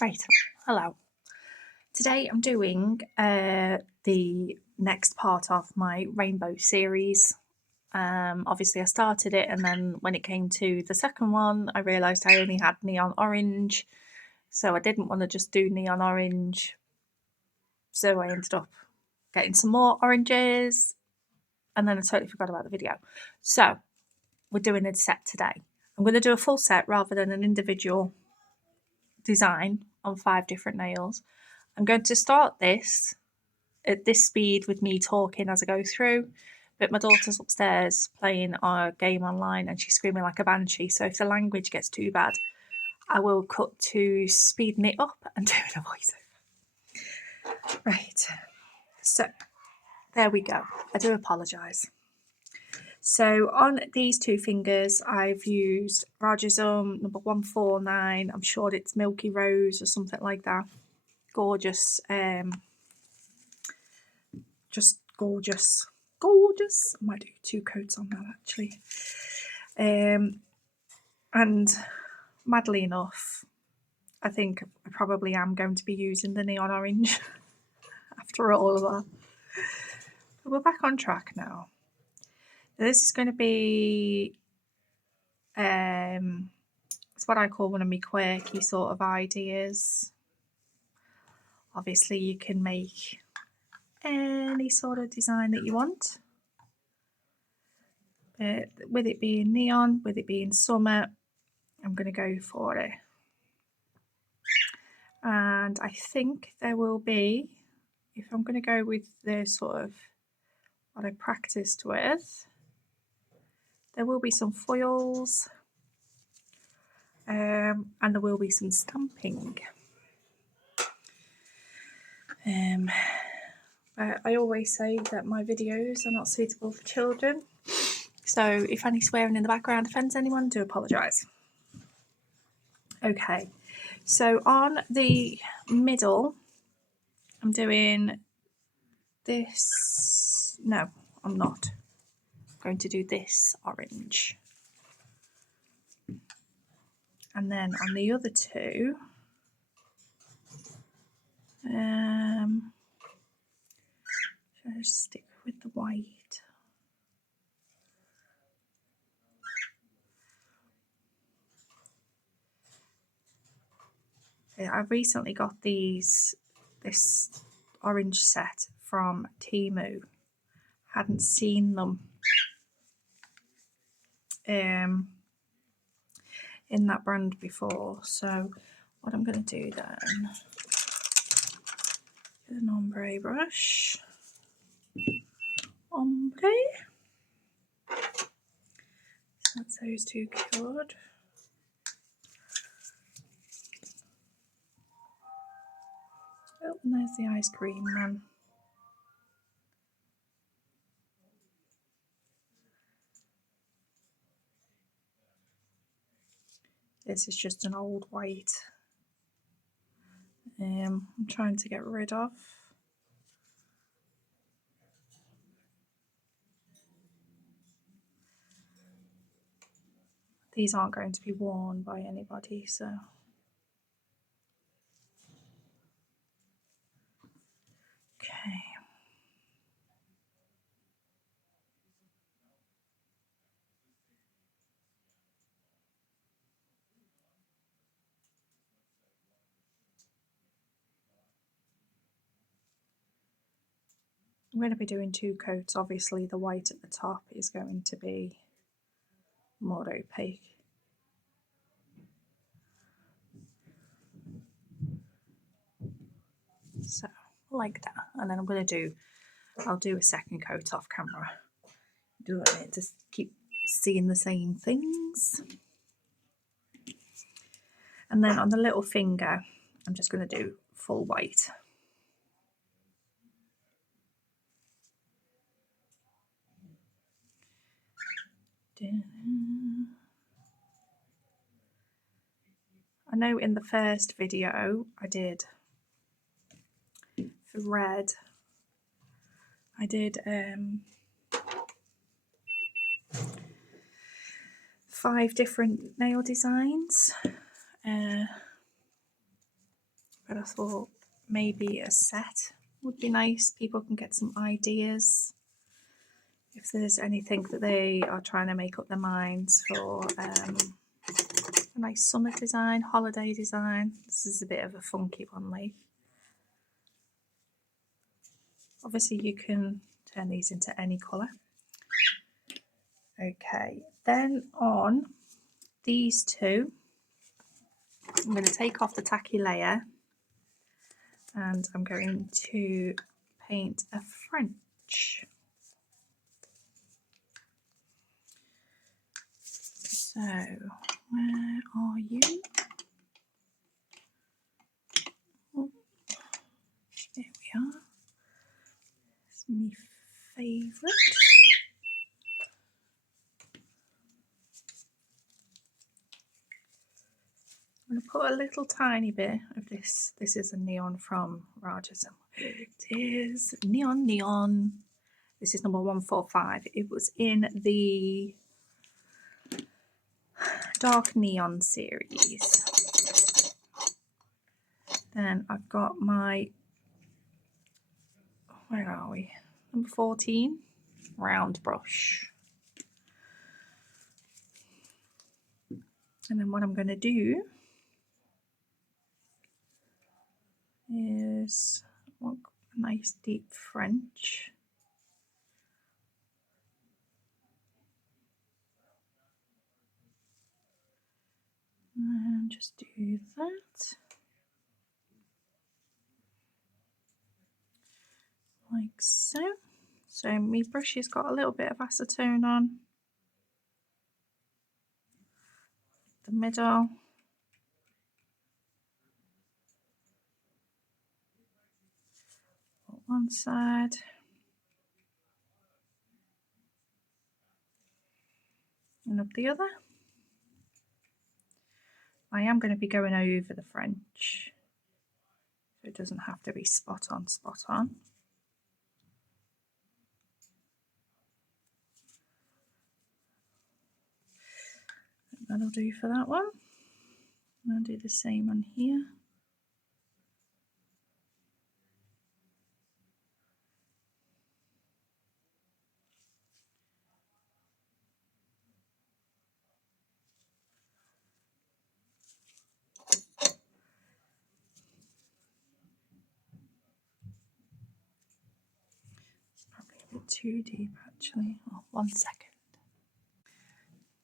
Right, hello. Today I'm doing the next part of my rainbow series. Obviously I started it, and then when it came to the second one I realised I only had neon orange, so I didn't want to just do neon orange, so I ended up getting some more oranges, and then I totally forgot about the video. So we're doing a set today. I'm going to do a full set rather than an individual design on 5 different nails. I'm going to start this at this speed with me talking as I go through, but my daughter's upstairs playing our game online and she's screaming like a banshee, so if the language gets too bad I will cut to speeding it up and doing a voiceover. Right, so there we go. I do apologise. So on these 2 fingers I've used Rarjsm number 149. I'm sure it's Milky Rose or something like that. Gorgeous, just gorgeous. I might do 2 coats on that actually. And madly enough, I think I probably am going to be using the neon orange after all of that. But we're back on track now. This is going to be it's what I call one of my quirky sort of ideas. Obviously you can make any sort of design that you want, but with it being neon, with it being summer, I'm going to go for it. And I think there will be, if I'm going to go with the sort of what I practiced with, there will be some foils, and there will be some stamping. I always say that my videos are not suitable for children, so if any swearing in the background offends anyone, do apologise. Okay, so on the middle I'm doing this. No, I'm not. I'm going to do this orange. And then on the other 2, should I just stick with the white? I recently got this orange set from Temu. Hadn't seen them in that brand before, so what I'm going to do then, get an ombre brush, ombre, so that's those 2 cured. Oh, and there's the ice cream man. This is just an old white. I'm trying to get rid of. These aren't going to be worn by anybody, so. Okay. I'm going to be doing 2 coats. Obviously the white at the top is going to be more opaque. So like that, and then I'll do a second coat off camera. Do it to keep seeing the same things. And then on the little finger, I'm just going to do full white. I know in the first video I did for red, I did 5 different nail designs. but I thought maybe a set would be nice. People can get some ideas if there's anything that they are trying to make up their minds for. A nice summer design, holiday design. This is a bit of a funky one, Lee. Obviously you can turn these into any colour. Okay, then on these two, I'm going to take off the tacky layer and I'm going to paint a French. So, where are you? Oh, there we are. It's my favourite. I'm going to put a little tiny bit of this. This is a neon from Rarjsm. It is neon. This is number 145. It was in the dark neon series. Then I've got my, where are we? Number 14, round brush. And then what I'm going to do is a nice deep French. And just do that. Like so. So my brush has got a little bit of acetone on the middle. One side. And up the other. I am going to be going over the French, so it doesn't have to be spot on, spot on. That'll do for that one. I'll do the same on here. Too deep actually. Oh, 1 second.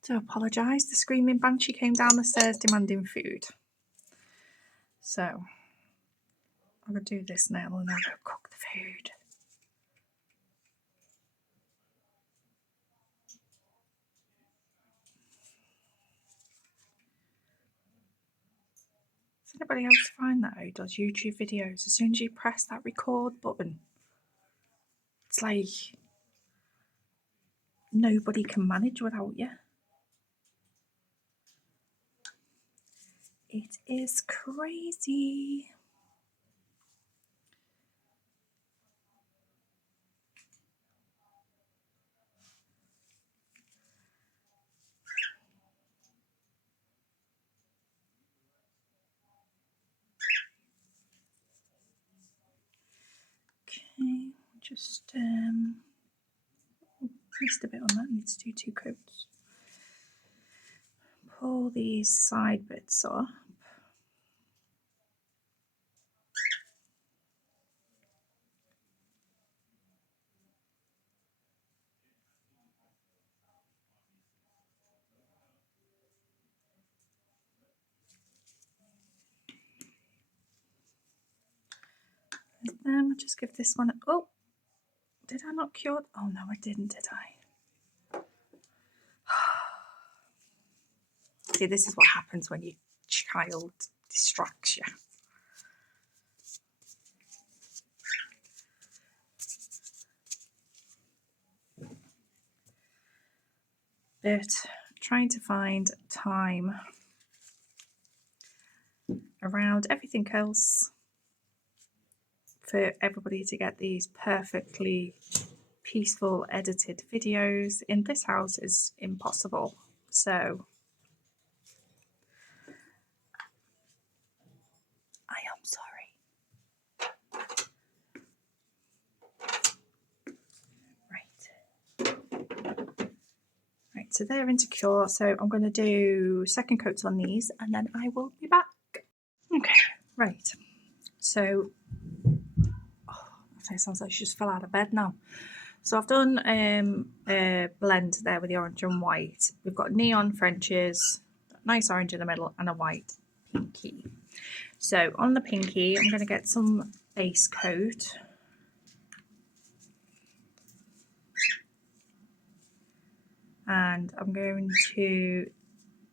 To apologise, the screaming banshee came down the stairs demanding food. So I'm going to do this now and I'll go cook the food. Does anybody else find that who does YouTube videos? As soon as you press that record button, it's like nobody can manage without you. It is crazy. Okay, just missed a bit on that. Need to do 2 coats. Pull these side bits off. And then we'll just give this one a, oh, did I not cure? Oh no, I didn't, did I? See, this is what happens when your child distracts you. But trying to find time around everything else for everybody to get these perfectly peaceful edited videos in this house is impossible. So I am sorry. Right, so they're into cure, so I'm going to do second coats on these and then I will be back. Okay, right, so my face sounds like she just fell out of bed now. So I've done a blend there with the orange and white. We've got neon Frenches, nice orange in the middle, and a white pinky. So on the pinky, I'm going to get some base coat. And I'm going to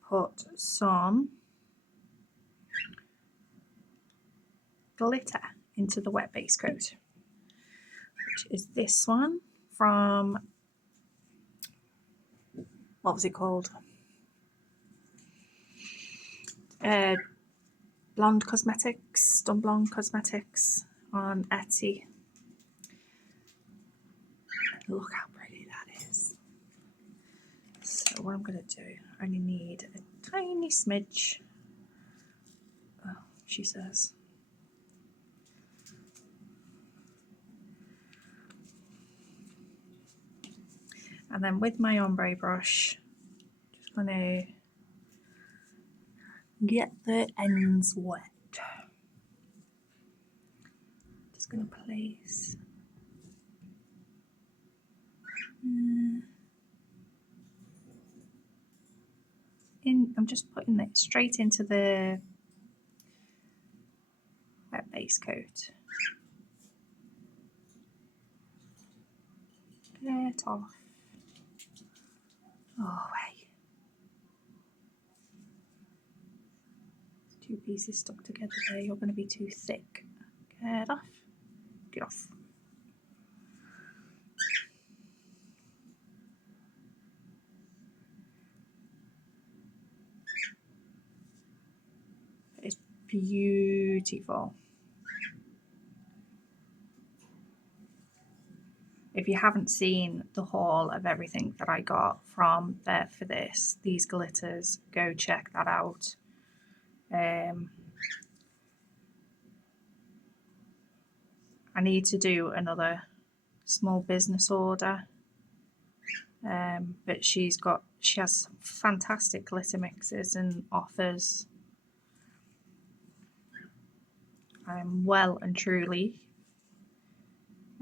put some glitter into the wet base coat, which is this one from, what was it called? Blonde Cosmetics, Dun Blonde Cosmetics on Etsy. Look how pretty that is. So what I'm going to do, I only need a tiny smidge. Oh, she says. And then with my ombre brush, just going to get the ends wet. Just going to place I'm just putting it straight into the wet base coat. Get off. Oh, hey. Two pieces stuck together there. You're going to be too thick. Get off. Get off. It's beautiful. If you haven't seen the haul of everything that I got from there for these glitters, go check that out. I need to do another small business order, but she has fantastic glitter mixes and offers. I'm well and truly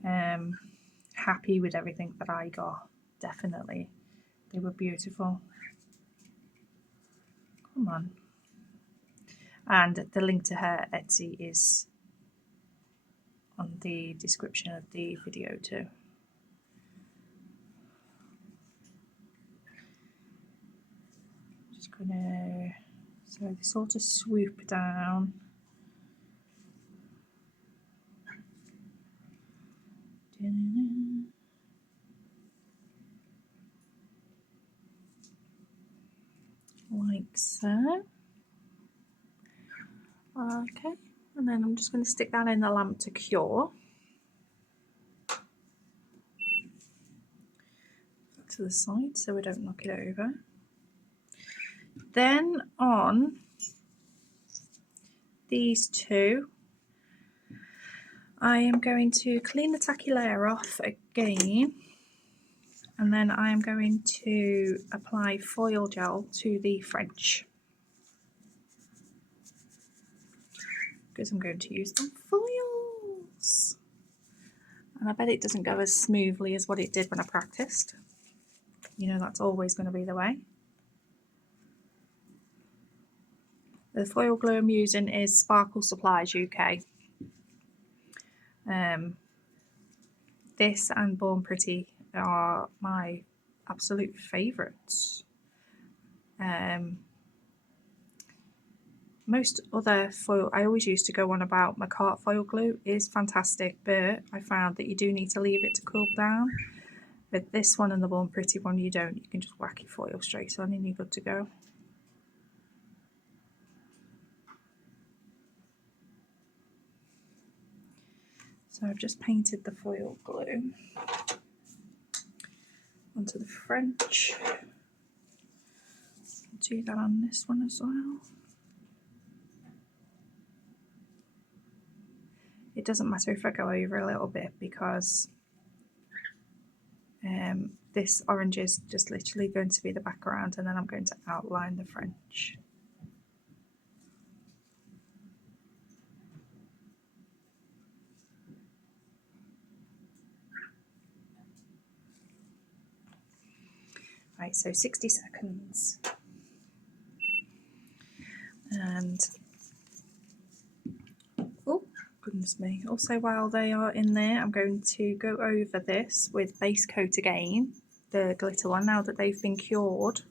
happy with everything that I got. Definitely, they were beautiful. Come on. And the link to her Etsy is on the description of the video too. Just gonna, so they sort of swoop down. Like so. Okay, and then I'm just going to stick that in the lamp to cure. To the side so we don't knock it over. Then on these two, I am going to clean the tacky layer off again, and then I am going to apply foil gel to the French, because I'm going to use them foils. And I bet it doesn't go as smoothly as what it did when I practiced. You know, that's always going to be the way. The foil glue I'm using is Sparkle Supplies UK. This and Born Pretty are my absolute favourites. Most other foil, I always used to go on about my cart foil glue is fantastic, but I found that you do need to leave it to cool down. But this one and the Born Pretty one, you don't. You can just whack your foil straight on and you're good to go. So I've just painted the foil glue onto the French. I'll do that on this one as well. It doesn't matter if I go over a little bit because this orange is just literally going to be the background, and then I'm going to outline the French. Right, so 60 seconds. And, oh, goodness me. Also, while they are in there, I'm going to go over this with base coat again, the glitter one, now that they've been cured.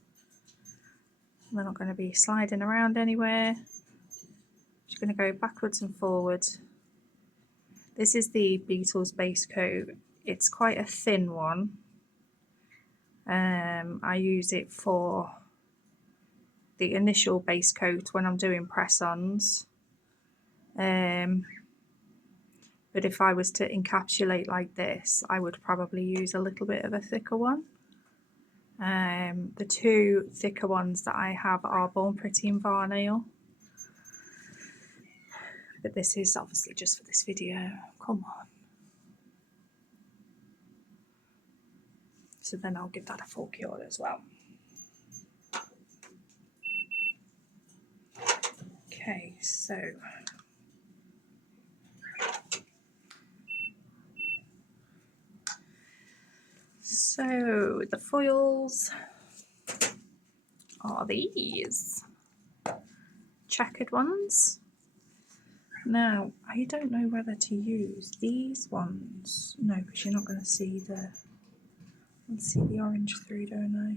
They're not going to be sliding around anywhere. Just going to go backwards and forwards. This is the Beetles base coat. It's quite a thin one. I use it for the initial base coat when I'm doing press-ons. But if I was to encapsulate like this, I would probably use a little bit of a thicker one. The two thicker ones that I have are Born Pretty and Varnail. But this is obviously just for this video. Come on. So then I'll give that a full cure as well. Okay, so the foils are these checkered ones. Now, I don't know whether to use these ones. No, because you're not going to see the orange through, don't I?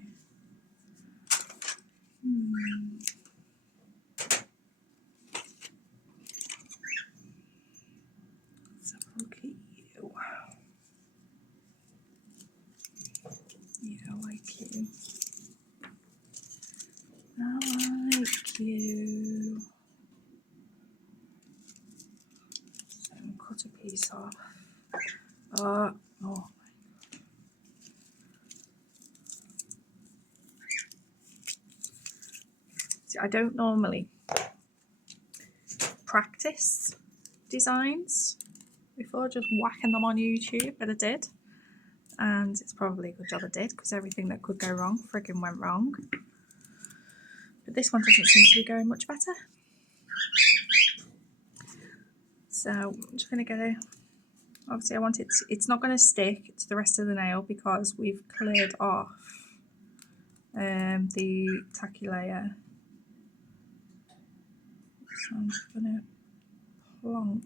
So look at you. Yeah, I like you. I like you. So cut a piece off. Oh. See, I don't normally practice designs before just whacking them on YouTube, but I did. And it's probably a good job I did, because everything that could go wrong friggin' went wrong. But this one doesn't seem to be going much better. So I'm just going to get obviously I want it's not going to stick to the rest of the nail because we've cleared off the tacky layer. So I'm just going to plonk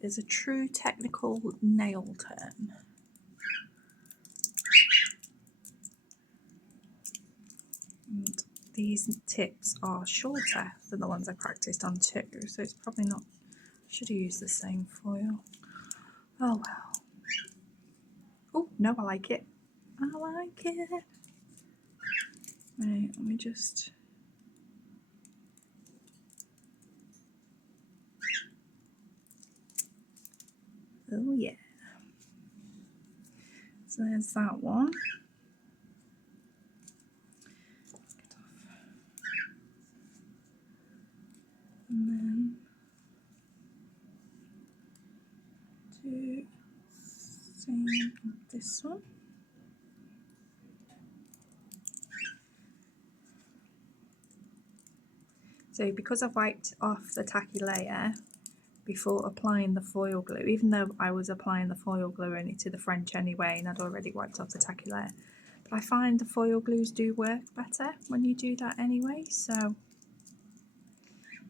is a true technical nail term. And these tips are shorter than the ones I practiced on too, so it's probably not, should have used the same foil. Oh well. Oh no, I like it. I like it. Right, let me just... Oh yeah. So there's that one. And then do same with this one. So because I've wiped off the tacky layer before applying the foil glue, even though I was applying the foil glue only to the French anyway and I'd already wiped off the tacky layer, but I find the foil glues do work better when you do that anyway, so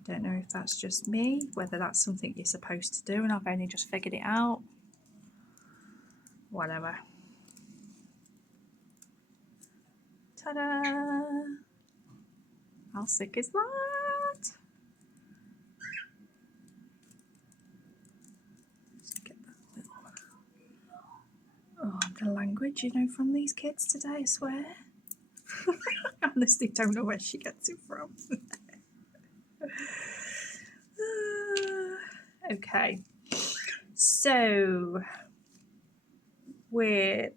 don't know if that's just me, whether that's something you're supposed to do and I've only just figured it out. Whatever. Ta-da! How sick is that? Just get that little... Oh, the language, you know, from these kids today, I swear. I honestly don't know where she gets it from. Okay, so right,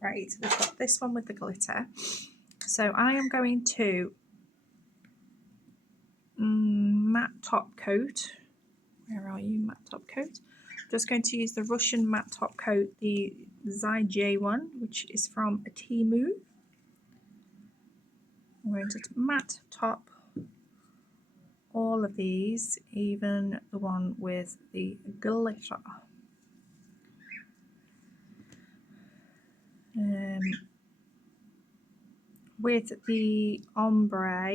we've got this one with the glitter. So I am going to matte top coat. Where are you, matte top coat? I'm just going to use the Russian matte top coat, the J one, which is from Temu. I'm going to matte top all of these, even the one with the glitter. With the ombre,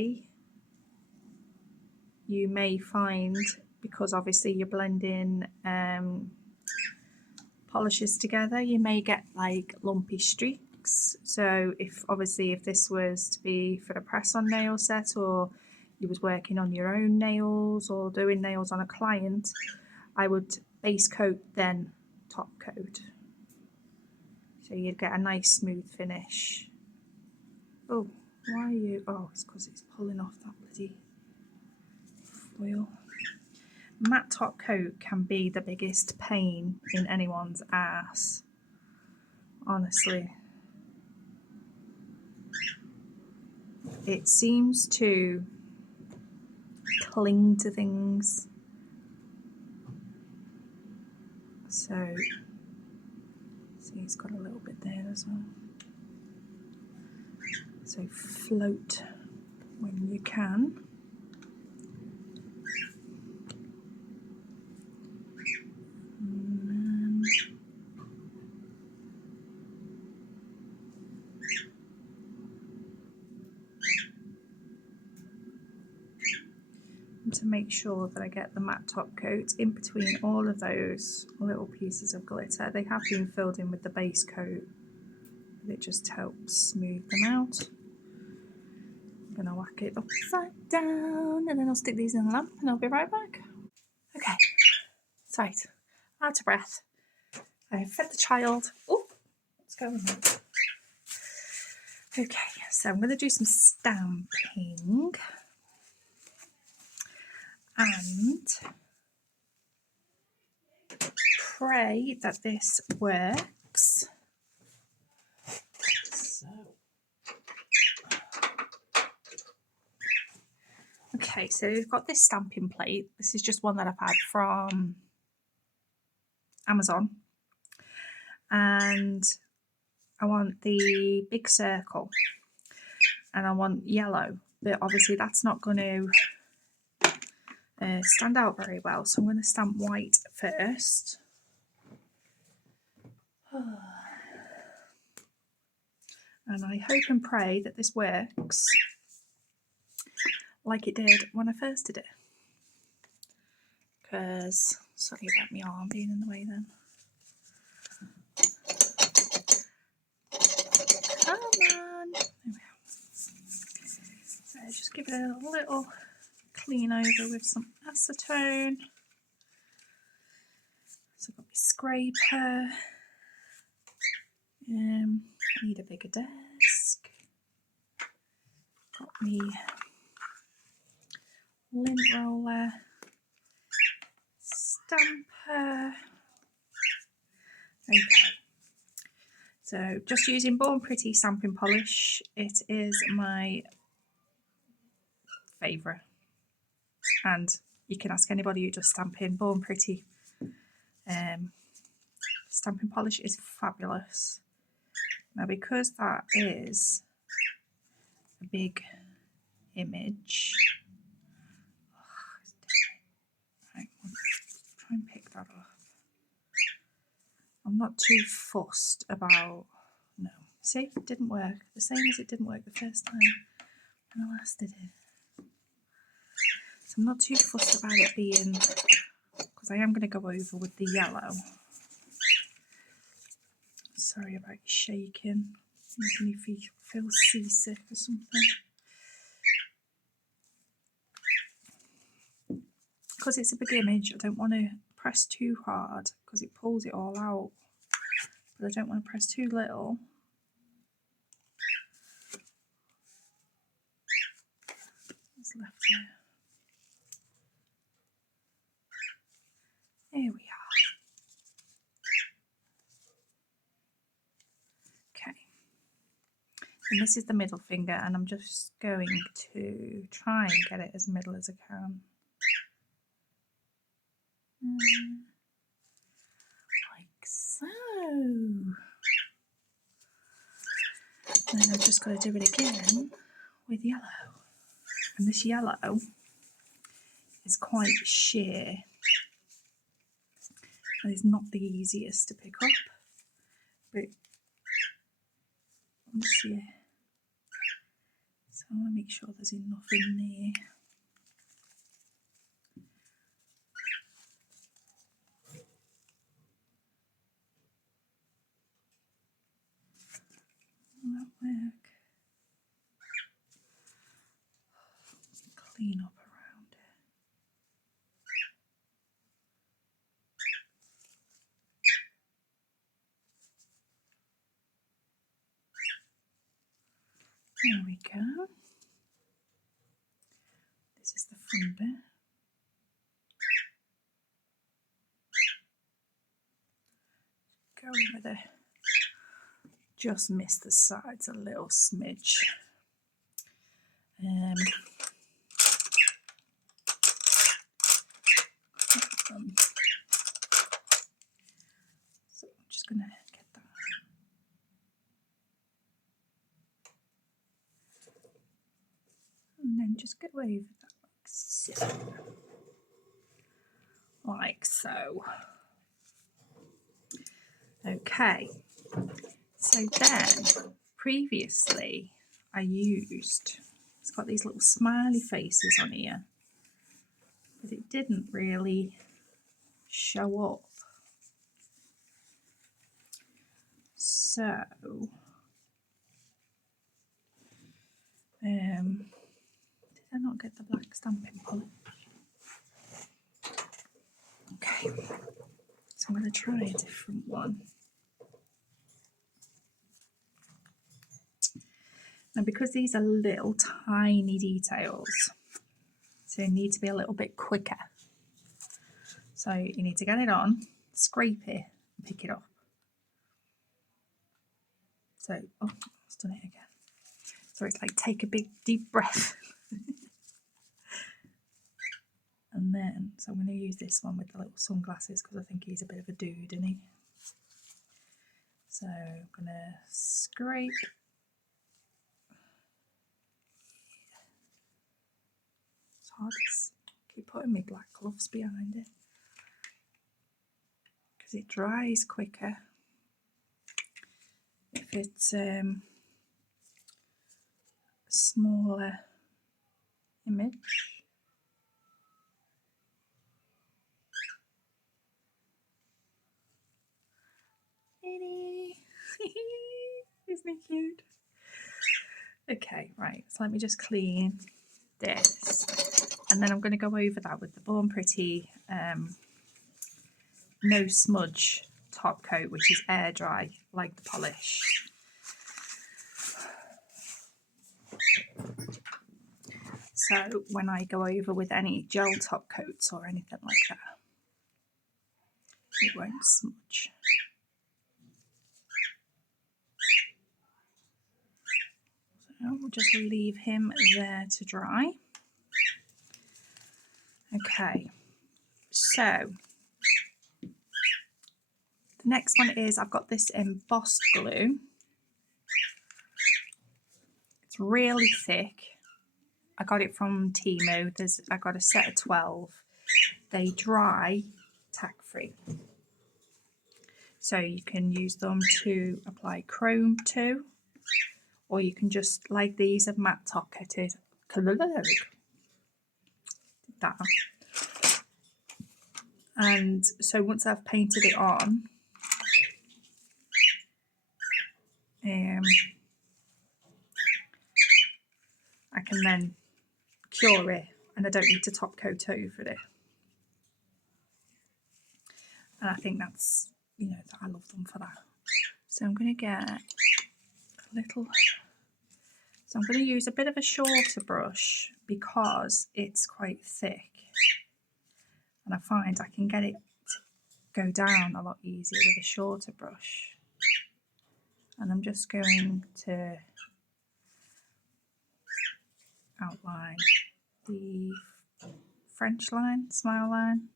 you may find, because obviously you're blending polishes together, you may get like lumpy streaks. So if this was to be for the press on nail set, or you was working on your own nails or doing nails on a client, I would base coat then top coat, so you'd get a nice smooth finish. Oh, why are you? Oh, it's because it's pulling off that bloody foil. Matte top coat can be the biggest pain in anyone's ass, honestly. It seems to cling to things. So, see, it's got a little bit there as well. So float when you can. To make sure that I get the matte top coat in between all of those little pieces of glitter. They have been filled in with the base coat, but it just helps smooth them out. I'm going to whack it upside down, and then I'll stick these in the lamp, and I'll be right back. Okay, right, out of breath. I've fed the child. Oh, what's going on? Okay, so I'm going to do some stamping. And pray that this works. Okay, so we've got this stamping plate. This is just one that I've had from Amazon. And I want the big circle. And I want yellow. But obviously that's not going to stand out very well. So I'm going to stamp white first. And I hope and pray that this works like it did when I first did it. Because, sorry about my arm being in the way then. Come on! There we are. So just give it a little clean over with some acetone. So I've got my scraper. I need a bigger desk. Got me lint roller, stamper. Okay, so just using Born Pretty stamping polish. It is my favourite, and you can ask anybody who does stamping. Born Pretty stamping polish is fabulous. Now, because that is a big image, right, try and pick that up. I'm not too fussed about, no, see, it didn't work, the same as it didn't work the first time when I last did it. So I'm not too fussed about it being, because I am going to go over with the yellow. Sorry about you shaking, making you feel seasick or something. Because it's a big image, I don't want to press too hard because it pulls it all out, but I don't want to press too little. What's left there? There we are. Okay. And this is the middle finger, and I'm just going to try and get it as middle as I can. like so. And then I've just got to do it again with yellow. And this yellow is quite sheer. And it's not the easiest to pick up, but let's see. So I want to make sure there's enough in there. Will that work? Clean up around it. There we go. This is the front bit. Go over there. Just missed the sides a little smidge. So I'm just going to get that. And then just go over that like so. Like so. Okay. So then, previously, I used, it's got these little smiley faces on here, but it didn't really show up. So, did I not get the black stamping polish? Okay, so I'm going to try a different one. Now, because these are little tiny details, so you need to be a little bit quicker. So you need to get it on, scrape it, and pick it up. So, oh, I've done it again. So it's like take a big deep breath. And then, so I'm going to use this one with the little sunglasses because I think he's a bit of a dude, isn't he? So I'm going to scrape. It's hard to keep putting my black gloves behind it because it dries quicker if it's a smaller image. Isn't he cute? Okay, right, so let me just clean this, and then I'm going to go over that with the Born Pretty no smudge top coat, which is air dry like the polish. So when I go over with any gel top coats or anything like that, it won't smudge. So we'll just leave him there to dry. Okay, so the next one is I've got this embossed glue. It's really thick. I got it from Temu. I got a set of 12. They dry tack free. So you can use them to apply chrome to, or you can just, like these are matte top coated. That. And so once I've painted it on, I can then cure it and I don't need to top coat over it. And I think that's, you know, I love them for that. So I'm going to get a little, so I'm going to use a bit of a shorter brush because it's quite thick. And I find I can get it to go down a lot easier with a shorter brush. And I'm just going to outline the French line, smile line.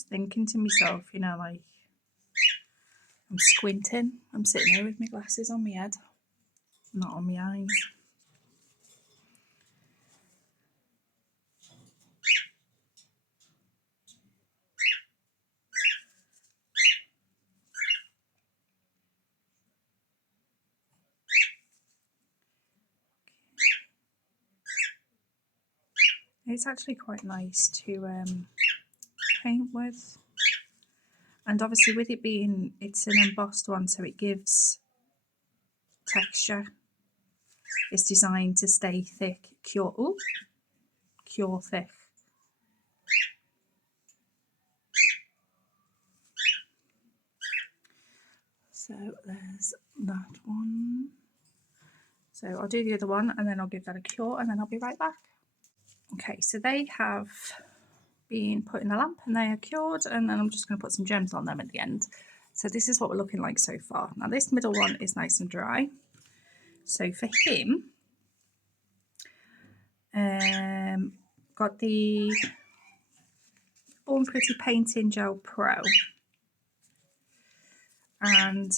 just thinking to myself, you know, like, I'm squinting. I'm sitting here with my glasses on my head, not on my eyes. It's actually quite nice to paint with. And obviously with it being, it's an embossed one, so it gives texture. It's designed to stay thick, cure thick. So there's that one. So I'll do the other one and then I'll give that a cure and then I'll be right back. Okay, so they have been put in the lamp and they are cured, and then I'm just going to put some gems on them at the end. So this is what we're looking like so far. Now this middle one is nice and dry. So for him, got the Born Pretty Painting Gel Pro, and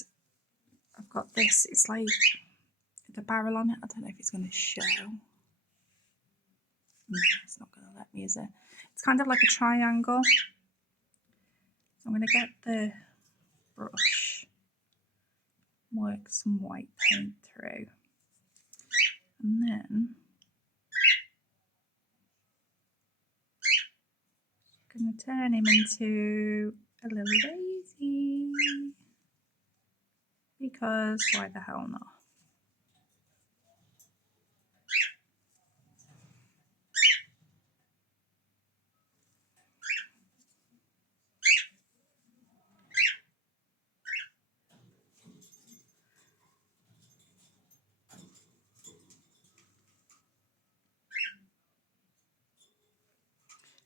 I've got this, it's like the barrel on it. I don't know if it's going to show. No, it's not going to let me, is it? It's kind of like a triangle. So I'm going to get the brush, work some white paint through, and then I'm going to turn him into a little daisy, because why the hell not?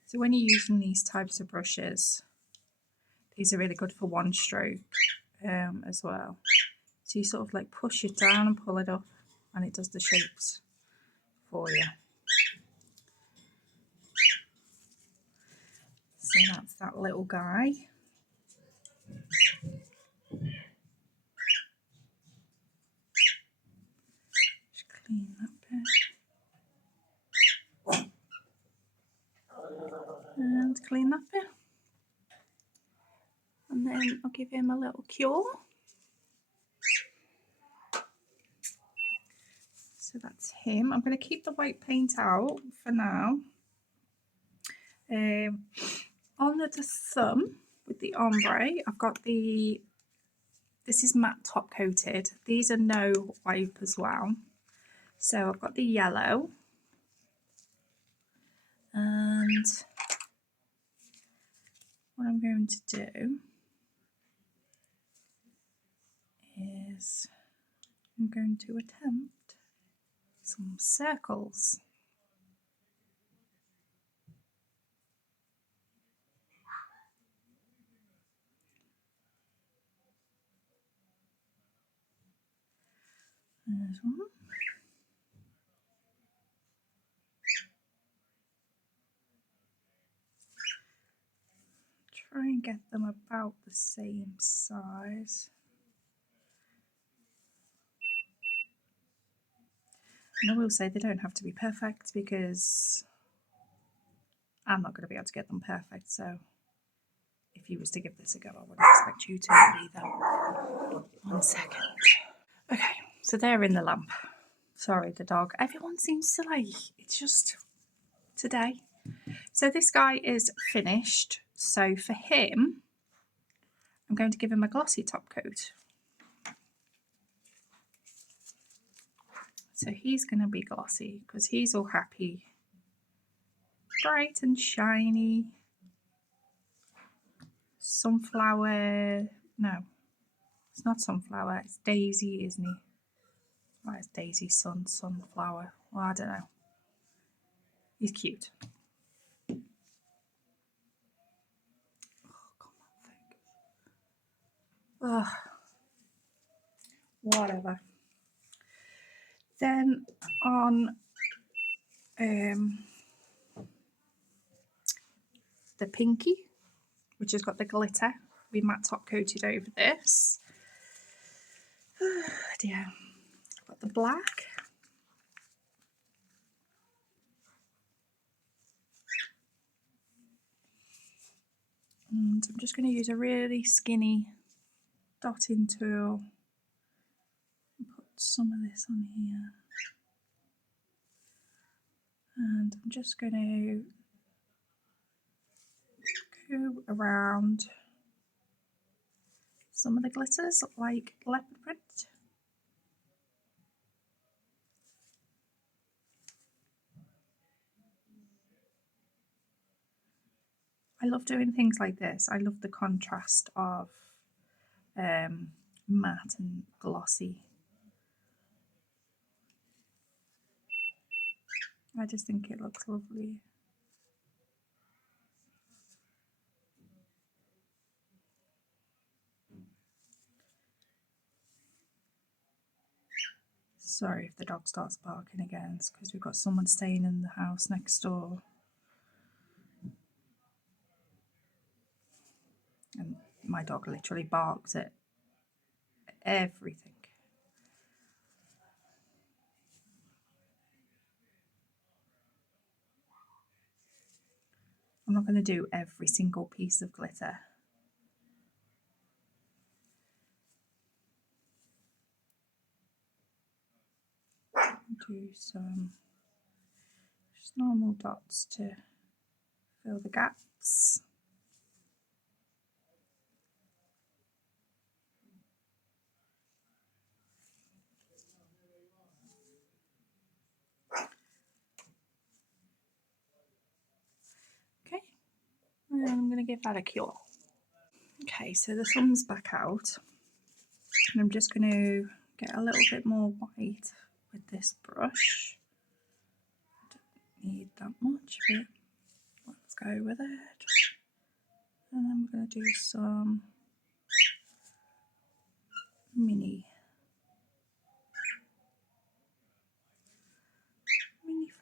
So when you're using these types of brushes, these are really good for one stroke as well. So you sort of like push it down and pull it up, and it does the shapes for you. So that's that little guy. Just clean that bit. And clean that bit. And then I'll give him a little cure. So that's him. I'm going to keep the white paint out for now. On the thumb with the ombre, I've got this is matte top coated. These are no wipe as well. So I've got the yellow, and what I'm going to do is I'm going to attempt some circles. There's one. Try and get them about the same size. And I will say they don't have to be perfect, because I'm not going to be able to get them perfect. So if you was to give this a go, I wouldn't expect you to either. 1 second. Okay, so they're in the lamp. Sorry, the dog. Everyone seems to like, it's just today. So this guy is finished. So for him, I'm going to give him a glossy top coat. So he's going to be glossy because he's all happy, bright and shiny. Sunflower, no, it's not sunflower, it's Daisy, isn't he? Right, it's Daisy, sunflower. Well, I don't know. He's cute. Oh, God, that thing. Ugh. Whatever. Then on the pinky, which has got the glitter. We matte top coated over this. Oh dear. I've got the black. And I'm just going to use a really skinny dotting tool and put some of this on here. And I'm just going to go around some of the glitters like leopard print. I love doing things like this. I love the contrast of matte and glossy. I just think it looks lovely. Sorry if the dog starts barking again, it's because we've got someone staying in the house next door. And my dog literally barks at everything. I'm not going to do every single piece of glitter. Do some just normal dots to fill the gaps. Okay, and I'm going to give that a cure. Okay, so the sun's back out, and I'm just going to get a little bit more white with this brush. I don't need that much, but let's go with it. And then we're going to do some mini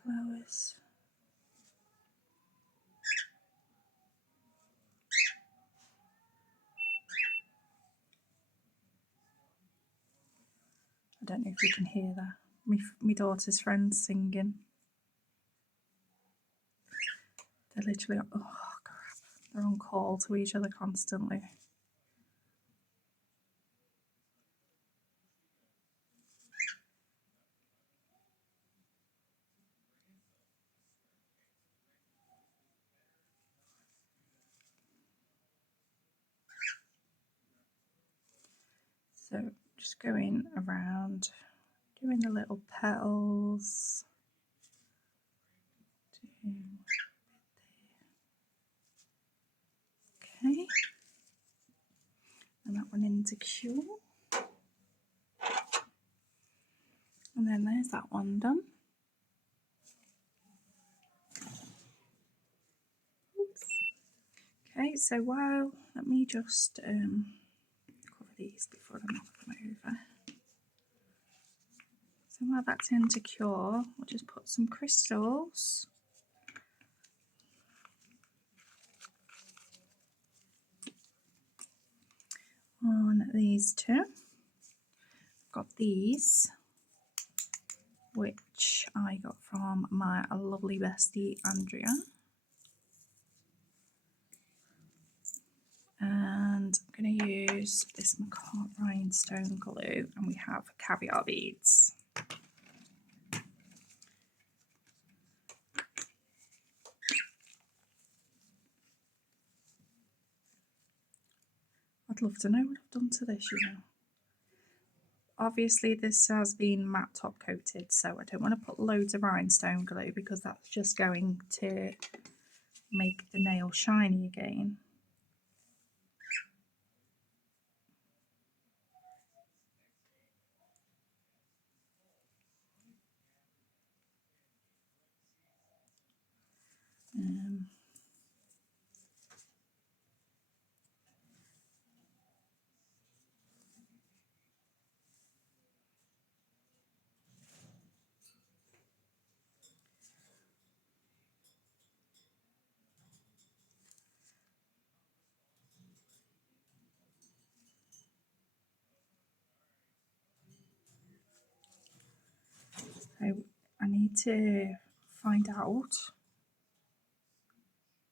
flowers. I don't know if you can hear that. My daughter's friends singing. They're literally, oh crap, they're on call to each other constantly. So just going around, doing the little petals. Okay, and that one into cure. And then there's that one done. Oops. Okay, so let me just cover these before I knock them over. So while that's into cure, I'll just put some crystals on these two. I've got these, which I got from my lovely bestie Andrea. And I'm going to use this Macabre rhinestone glue, and we have caviar beads. I'd love to know what I've done to this, you know. Obviously this has been matte top coated, so I don't want to put loads of rhinestone glue because that's just going to make the nail shiny again. So I need to find out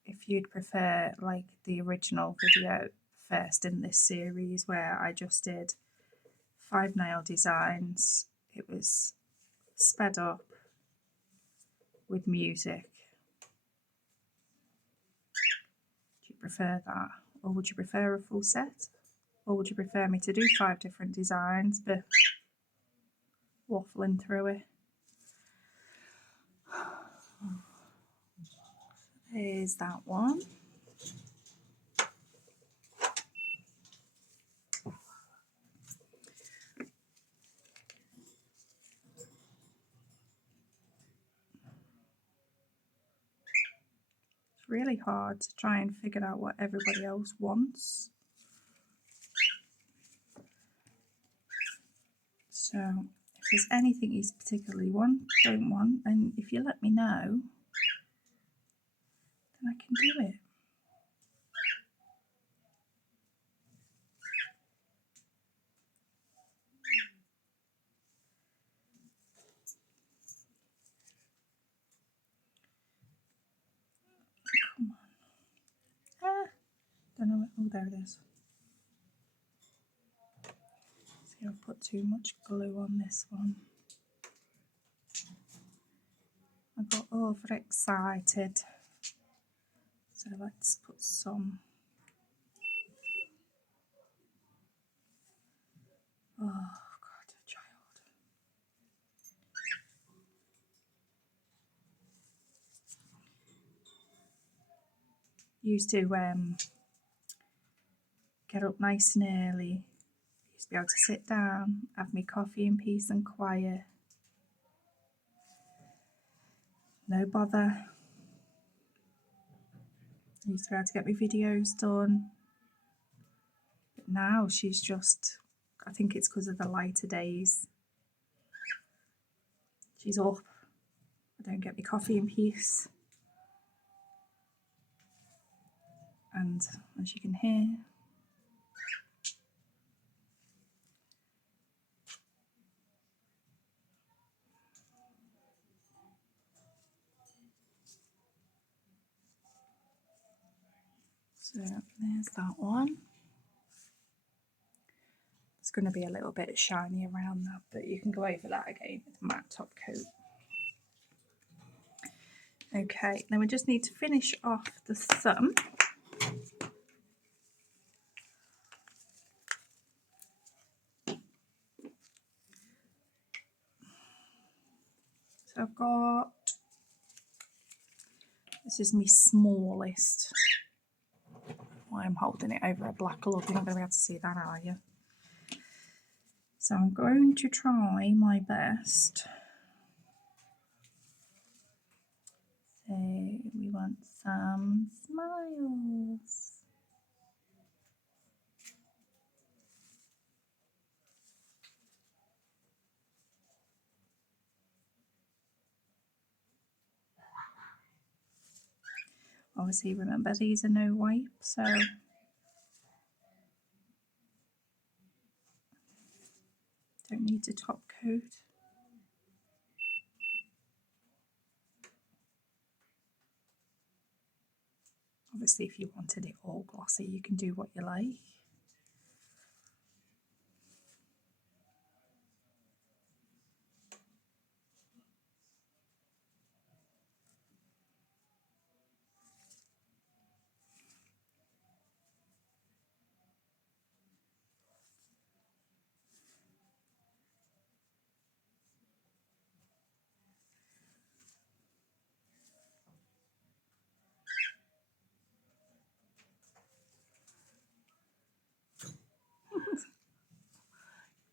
if you'd prefer like the original video first in this series where I just did 5 nail designs. It was sped up with music. Do you prefer that? Or would you prefer a full set? Or would you prefer me to do 5 different designs but waffling through it? There's that one. It's really hard to try and figure out what everybody else wants. So if there's anything you particularly don't want, and if you let me know, then I can do it. Come on. Don't know. Oh, there it is. See, I've put too much glue on this one. I got overexcited. So let's put some. Oh, God, a child. Used to get up nice and early. Used to be able to sit down, have me coffee in peace and quiet. No bother. I used to be able to get my videos done. But now she's just, I think it's because of the lighter days. She's up. I don't get my coffee in peace. And as you can hear, so there's that one. It's going to be a little bit shiny around that, but you can go over that again with a matte top coat. Okay, then we just need to finish off the thumb. So I've got, this is my smallest. Why I'm holding it over a black glove, you're not going to be able to see that, are you? So I'm going to try my best. So we want some smiles. Obviously, remember these are no wipe, so don't need to top coat. Obviously, if you wanted it all glossy, you can do what you like.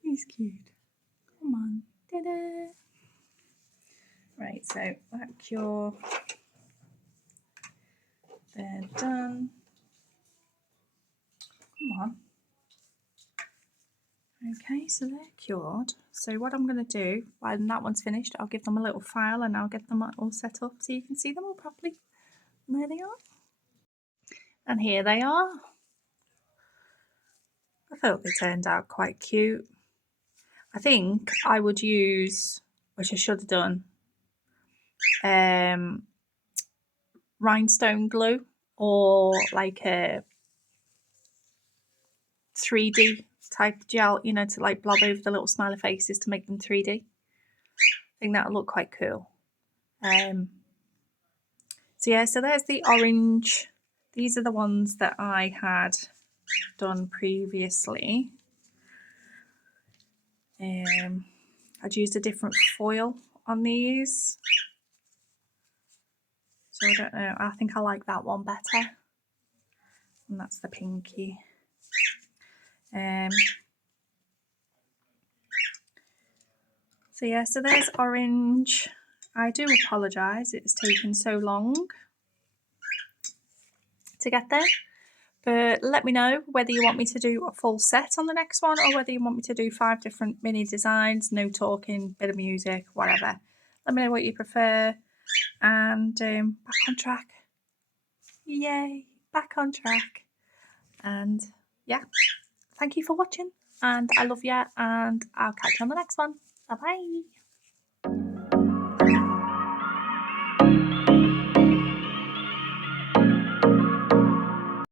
He's cute. Come on. Ta-da! Right, so that cure, they're done. Come on. Okay, so they're cured. So what I'm going to do, when that one's finished, I'll give them a little file and I'll get them all set up so you can see them all properly. And there they are. And here they are. I thought they turned out quite cute. I think I would use which I should have done, rhinestone glue or like a 3D type gel, you know, to like blob over the little smiley faces to make them 3D. I think that'll look quite cool. So yeah, so there's the orange. These are the ones that I had done previously. I'd used a different foil on these. So I don't know, I think I like that one better. And that's the pinky. So yeah, so there's orange. I do apologise, it's taken so long to get there. But let me know whether you want me to do a full set on the next one or whether you want me to do 5 different mini designs, no talking, bit of music, whatever. Let me know what you prefer. And back on track. Yay, back on track. And yeah, thank you for watching. And I love you, and I'll catch you on the next one. Bye bye.